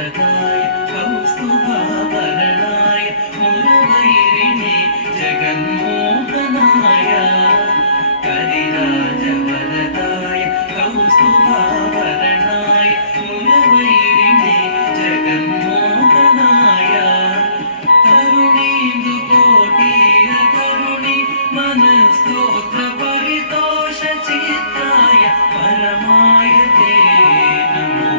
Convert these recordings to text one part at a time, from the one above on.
वरदाय कौस्तुभाभरणाय मुरवैरिणे जगन्मोहनाय करिराजवरदाय कौस्तुभाभरणाय मुरवैरिणे जगन्मोहनाय तरुणीन्दुकोटीर तरुणि मनस्तोत्र परितोष चित्ताय परमाय ते नमो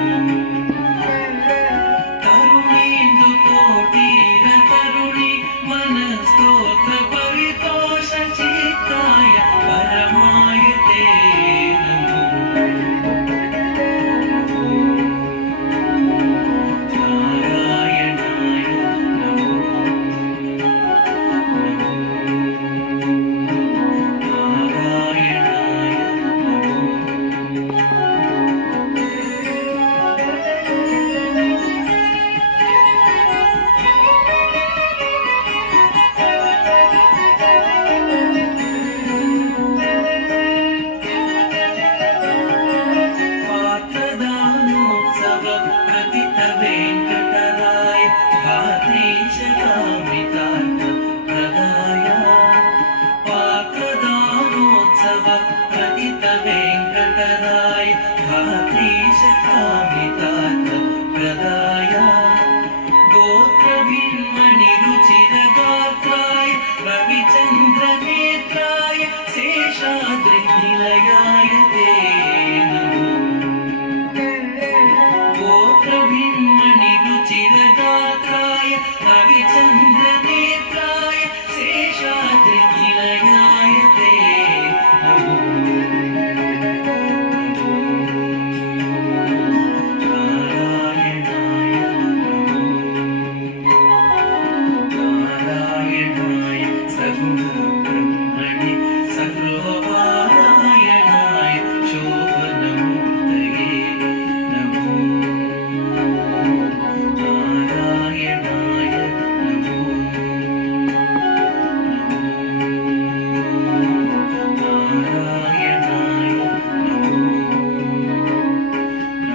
तरुणीन्दुकोटीर तरुणि मनस्तोत्र परितोष चित्ताय परमाय ते नमो नारायणाय नमो नारायणाय नमो पात्रदानोत्सव प्रतितवे